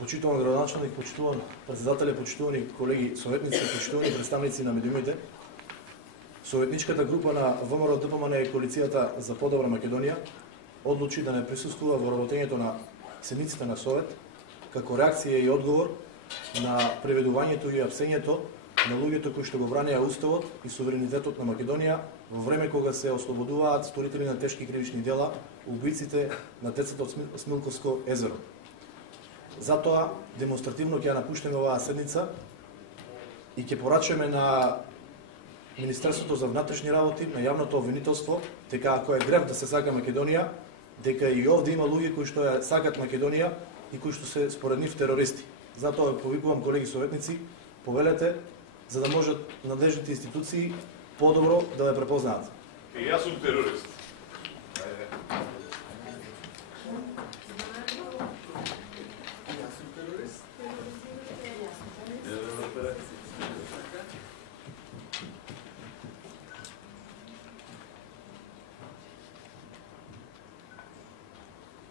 Почитуван градоначалник, почитуван председателе, почитувани колеги советници, почитувани представници на медиумите. Советничката група на ВМРО-ДПМН и Коалицијата за подобра Македонија одлучи да не присуствува во работењето на седниците на Совет, како реакција и одговор на преведувањето и апсењето на луѓето кои што го бранеа уставот и суверенитетот на Македонија во време кога се ослободуваат сторители на тешки кривични дела, убиците на децата од Смилковско езеро. Затоа демонстративно ќе ја напуштиме оваа седница и ќе порачаме на Министерството за внатрешни работи, на јавното обвинителство, дека ако е грев да се сака Македонија, дека и овде има луѓе кои што ја сакат Македонија и кои што се според нив терористи. Затоа повикувам колеги советници, повелете, за да можат надлежните институции подобро да ве препознаат. И јас сум терорист.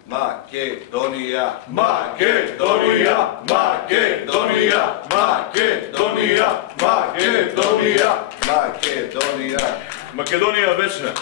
Македонија, Македонија, Македонија, Македонија, Македонија, Македонија. Македонија вечна.